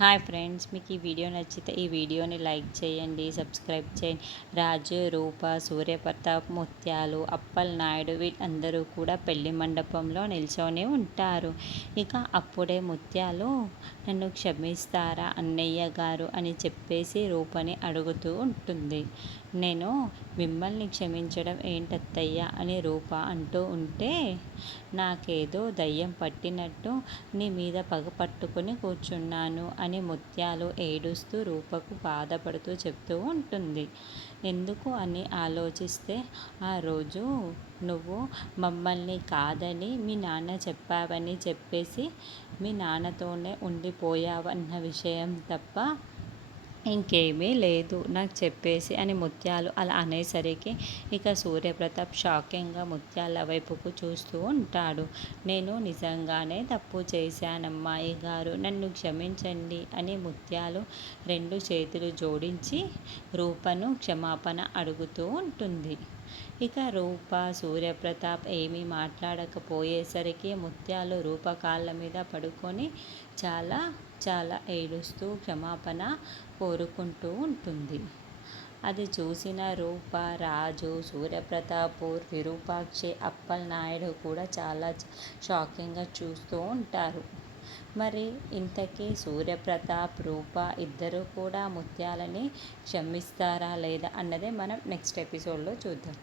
Hi friends, మీకు ఈ video నచ్చితే ఈ వీడియోని లైక్ చేయండి, సబ్స్క్రైబ్ చేయండి. రాజు, రూప, సూర్యప్రతాప్, ముత్యాలు, అప్పల్ నాయుడు వీళ్ళందరూ కూడా పెళ్లి మండపంలో నిల్చొని ఉంటారు. ఇక అప్పుడే ముత్యాలు నన్ను క్షమిస్తారా అన్నయ్య గారు అని చెప్పేసి రూపని అడుగుతూ ఉంటుంది. నేను మిమ్మల్ని క్షమించడం ఏంటత్తయ్య అని రూప అంటూ ఉంటే, నాకేదో దయ్యం పట్టినట్టు నీ మీద పగ పట్టుకొని కూర్చున్నాను అని ముత్యాలు ఏడుస్తూ రూపకు బాధపడుతూ చెప్తూ ఉంటుంది. ఎందుకు అని ఆలోచిస్తే, ఆ రోజు నువ్వు మమ్మల్ని కాదని మీ నాన్న చెప్పావని చెప్పేసి మీ నాన్నతోనే ఉండిపోయావన్న విషయం తప్ప ఇంకేమీ లేదు నాకు చెప్పేసి అని ముత్యాలు అలా అనేసరికి ఇక సూర్యప్రతాప్ షాకింగ్గా ముత్యాల వైపుకు చూస్తూ ఉంటాడు. నేను నిజంగానే తప్పు చేశానమ్మాయి గారు, నన్ను క్షమించండి అని ముత్యాలు రెండు చేతులు జోడించి రూపను క్షమాపణ అడుగుతూ ఉంటుంది. ఇక రూప, సూర్యప్రతాప్ ఏమీ మాట్లాడకపోయేసరికి ముత్యాలు రూప కాళ్ళ మీద పడుకొని చాలా చాలా ఏడుస్తూ క్షమాపణ కోరుకుంటూ ఉంటుంది. అది చూసిన రూప, రాజు, సూర్యప్రతాప్, విరూపాక్షి, అప్పల్ నాయుడు కూడా చాలా షాకింగ్గా చూస్తూ ఉంటారు. మరి ఇంతకీ సూర్యప్రతాప్, రూప ఇద్దరు కూడా ముత్యాలని క్షమిస్తారా లేదా అన్నదే మనం నెక్స్ట్ ఎపిసోడ్లో చూద్దాం.